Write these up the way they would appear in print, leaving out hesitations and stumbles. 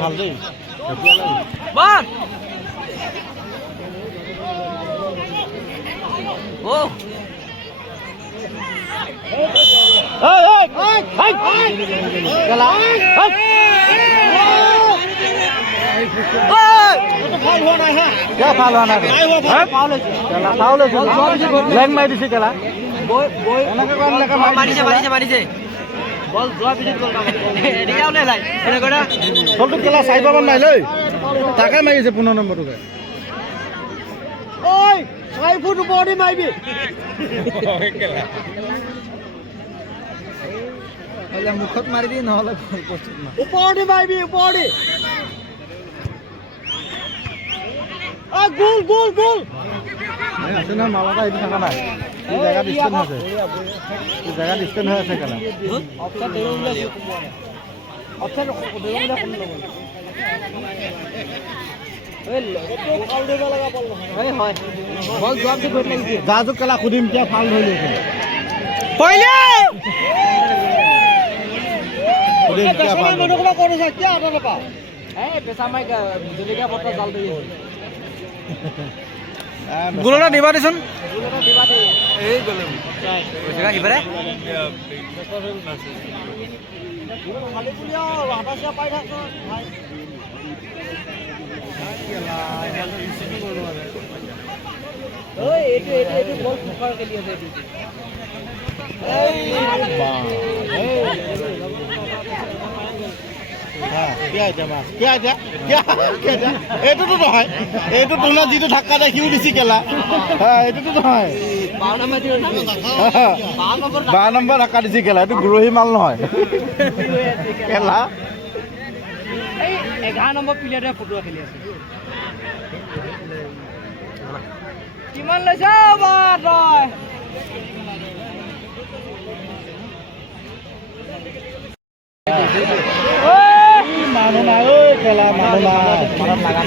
ভাল দেই লাইন মাৰি দিছে কেলা মাৰিছে বল যোৱা পিছত গল এদিকে ওলাই যায় এনেকৰা বলটো কেলা চাইবামান নাই লৈ তাকে মাৰিছে 15 নম্বৰটোকে ঐ 6 ফুট ওপৰতে মাৰিবি কেলা হলে মুখত মাৰি দি নহলে ওপৰতে মাৰিবি ওপৰতে আ গোল গোল গোল আছে না মালাটা এদিকে থাকা নাই এই জায়গা ডিস্টেন্স আছে এই জায়গা ডিস্টেন্স আছে কেলা অপশন দেউলে অপশন দেউলে কোন লব এই বল দেব লাগা বল হয় হয় বল জবাব দি গৈ লাগিছে জাজু কেলা খুদিম কিয়া ফাল হৈ লৈছে পहिले খুদিম কিয়া ফাল মনকলা কৰিছে কিয়া আটা নাপা এই পেছা মাই জলিকা পত্ৰ জাল দি গুলটা দিবা দিছোন গুলটা দিবা দে এই গলে কইছা কিবারে খালি পুলিয়া হাতাসা পাই থাকছ ভাই কেলা এখানে রিসিভ করলো ওই এটু বল ফুকার কে লিয়ে দে এই বাহ এই হ্যাঁ क्या जमा क्या एटु तो নহয় एटु তোনা जितु ধাক্কা দে কিউ দিছি কেলা হ্যাঁ एटु তো নহয় 12 নম্বৰ দিও 12 নম্বৰ ধাক্কা দিছি কেলা এটু গ্ৰহী মাল নহয় কেলা এই 11 নম্বৰ প্লেয়াৰে ফুটবল খেলি আছে কিমান লৈছা বা তই मानो ना ओए केला मानो ना मारन लगा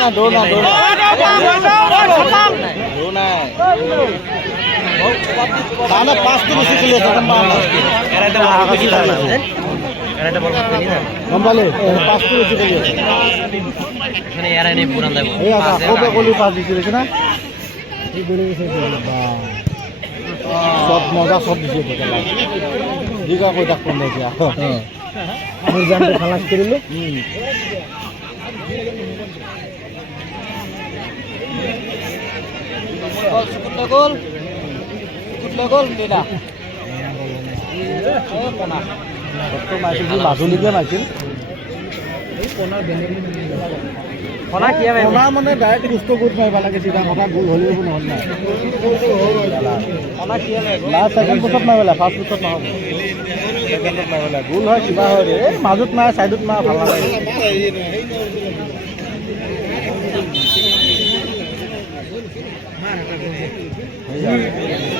ना दौड़ा मानो पास तो उसी के लिए खत्म मारना एरा तो आगे की था एरा तो बॉल नंबरले पास तो उसी के लिए এখানে এরা নেই পুরান দেব এই আছে কোবে গোলি পাস দিছে না এই গোলি দিছে বাহ সব মজা সব দিছে কেলা দিগা কই ডাক কোন দিয়া মোর জানতে খালাস করিলো গোল সুকুত গোল দিলা ও কোনা কত মাইছিল কি মাজুলিকে মাইছিল এই কোনা বেনেলি কোনা কি হবে কোনা মানে ডাইরেক্ট পুষ্ট গুড মাইবা লাগে সিধা কথা গোল হলিও নহল না কোনা কি হবে লাস্ট সেকেন্ড পুটত মাইলা ফার্স্ট পুটত নহব সেকেন্ডত মাইলা গোল হয় কিবা হয় রে মাজুত না সাইডত না ভাল লাগে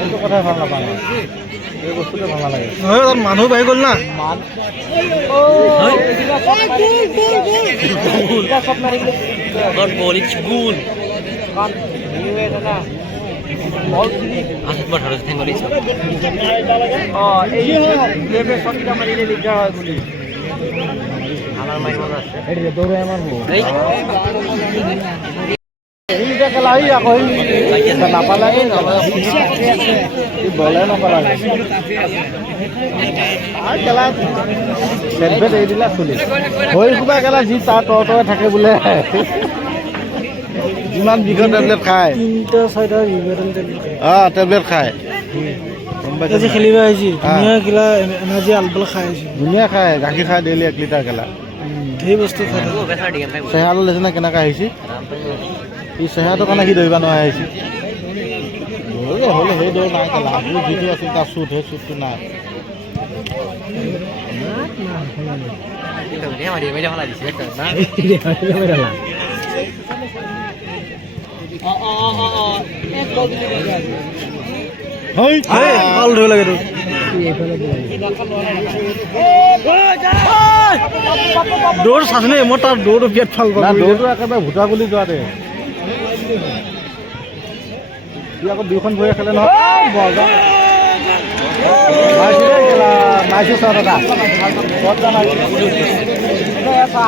এইটো কথা ভাল নাপায় এই বস্তুটো ভাল লাগে হয় তাত মানুহ বাই গল না গড বল ইটস গুড কান নিয়ে না বল আসত বড় ধরে থ্যাঙ্গ লিছ এই লেবে সকিটা মারিলে লিখা হয় গুলি আমার মাইর মনে আছে এই দৌড়ে মারবো এই দেখলা এই আকো এই নাপালা এই বলে নাপালা আর খেলা লেবে দেই দিলা চলি হই কুবা খেলা জি তা টটে থাকে বলে যিমান বিঘ ট্যাবলেট খায় 3টা 6টা বিঘ ট্যাবলেট খায় আজি খেলিবা আইছি দুনিয়া গিলা এনার্জি আলবল খায় আইছি দুনিয়া খায় গাখীৰ খায় ডেইলি 1 লিটাৰ গেলা এই বস্তু খায় সেহালো লেজনা কেনেকা আইছি এই সেহাটো কানে কি দইবা নহয় আইছি হলে সেই দৌৰ নাই কেলা আপনি যিটো আছিল তাৰ সুট হে সুটটো নাই দৌৰ চাচনে মই তাৰ দৌৰ বিয়াত ফাল দৌৰটো একেবাৰে ভুটা বুলি যোৱা দে আকৌ দুইখন ভৰি খেলে নহয়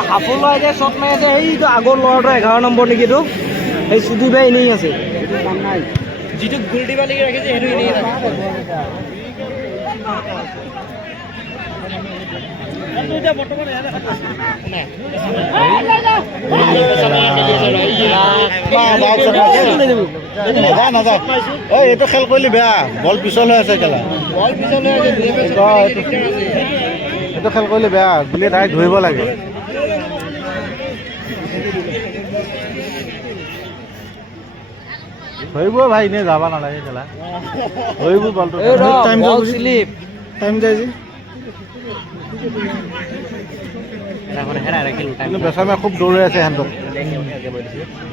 হাফৰ ল'ৰা এতিয়া শ্বট মাৰি আছে সেইটো আগৰ ল'ৰাটো 11 নম্বৰ নেকি এইটো সেই সুধীৰ ভাই এনেই আছে যিটো গোল দিবা লাগি ৰাখিছে সেইটো এনেই থাকে এইটো খেল কৰিলি বেয়া বল পিছল হৈ আছে কেলা এইটো খেল কৰিলে বেয়া গুলি তাই ধৰিব লাগে ধৰিব ভাই এনেই যাব নালাগে খেলা ধৰিব বলটো টাইম যায় যে বেচামে খুব দৌৰাই আছে সিহঁতক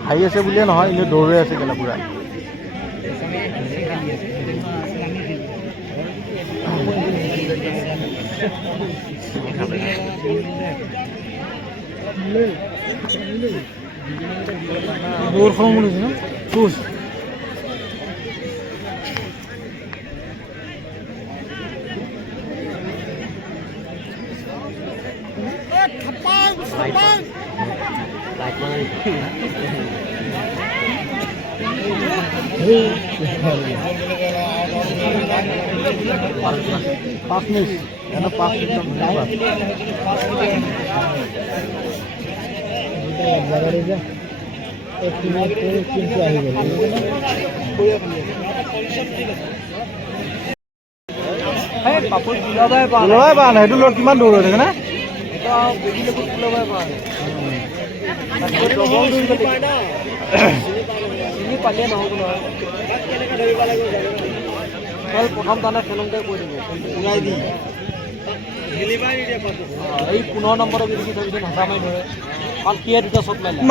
হাৰি আছে বুলিয়ে নহয় এনেই দৌৰাই আছে কেলা পুৰা দৌৰ খং শুনিছে ন খোজ পাঁচ মিনিট পাঁচ সেইটো লগত কিমান দৌৰ হৈ থাকে না পালে নহ'ব নহয় খেল প্ৰথম তানে খেলোঁতে কৈ দিব ওলাই দি এই 15 নম্বৰৰ বিৰুদ্ধে থৈ হাঁচা মাৰি ধৰে কাৰণ কিয়ে দুটা শ্বট মাৰিলে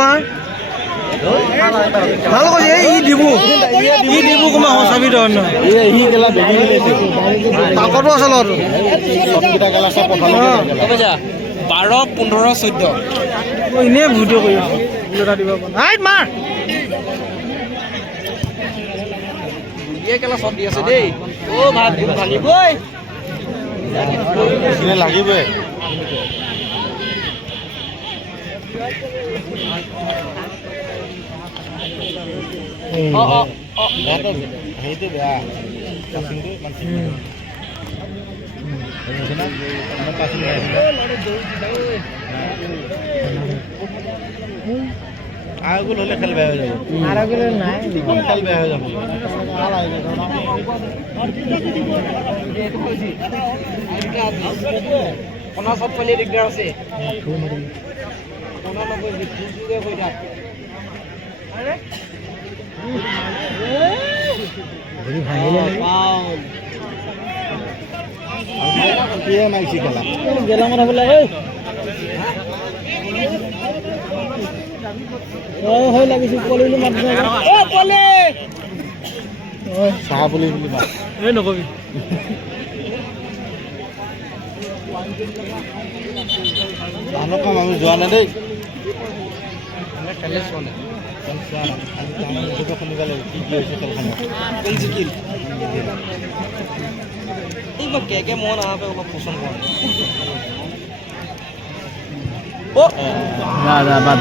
ভাল কৈছে ই দিব কোমা চাবি ধৰণ ই গেলা বেগি মিলাইছে তাকতো আছে ল'ৰাটো চবকেইটা গেলা চব পঠালে 12, 15, 14 এনেই ভিডিঅ' কৰি আছোঁ এটা দিব মাৰ কেলা শ্বট দি আছে দেই ভাত ভাঙিবই লাগিবই সেইটো বেয়া আগল হলে খেল বেয়া হৈ যাব খেল বেয়া হৈ যাব কণা চব পালে দিগদাৰ আছে গেলামাৰ হ'ব লাগে হৈ লাগিছিল পলি চাহ পুলি বুলি মাত এই নকবি মানুহ কাম আমি যোৱা নাই দেই খেলে চোৱা নাই শুনিব লাগিব কি কি হৈছে খেলখনত এইবাৰ কেকে মন আহাপে অলপ পচন্দ কৰা বাদ